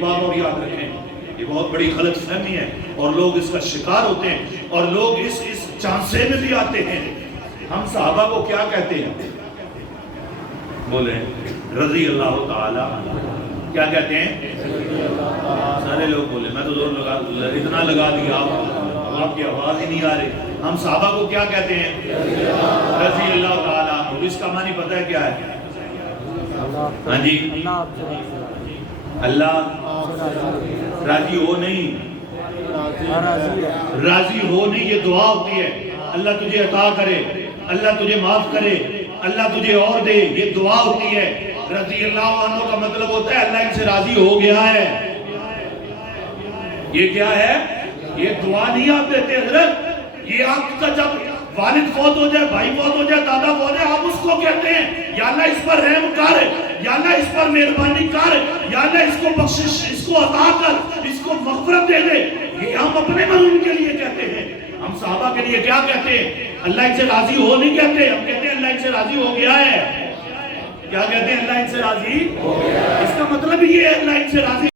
بات اور یاد رکھیں، یہ بہت بڑی غلط فہمی ہے اور لوگ اس کا شکار ہوتے ہیں اور لوگ اس چانسے میں بھی آتے ہیں۔ ہم صحابہ کو کیا کہتے ہیں؟ بولے رضی اللہ تعالی کیا کہتے ہیں؟ سارے لوگ بولے، میں تو زور لگا اتنا لگا دیا آپ کی آواز ہی نہیں آ رہی۔ ہم صحابہ کو کیا کہتے ہیں؟ رضی اللہ تعالی۔ اس کا معنی پتہ ہے کیا ہے؟ ہاں جی، اللہ راضی ہو نہیں، راضی ہو نہیں، یہ دعا ہوتی ہے۔ اللہ تجھے عطا کرے، اللہ تجھے معاف کرے، اللہ تجھے اور دے، یہ دعا ہوتی ہے۔ رضی اللہ عنہ کا مطلب ہوتا ہے اللہ ان سے راضی ہو گیا ہے۔ یہ کیا ہے؟ یہ دعا نہیں آپ دیتے حضرت، یہ آپ کا جب والد فوت ہو جائے، بھائی فوت ہو جائے، دادا فوت ہو جائے، آپ اس کو کہتے ہیں یا اللہ اس پر رحم کر، یا اللہ اس پر مہربانی کر، یا اللہ اس کو بخشش، اس کو عطا کر، اس کو مغفرت دے دے۔ یہ ہم اپنے مظلوم کے لیے کہتے ہیں۔ ہم صحابہ کے لیے کیا کہتے ہیں؟ اللہ ان سے راضی ہو نہیں کہتے، ہم کہتے ہیں اللہ ان سے راضی ہو گیا ہے۔ کیا کہتے ہیں؟ اللہ ان سے راضی ہو گیا ہے۔ اس کا مطلب یہ ہے اللہ ان سے راضی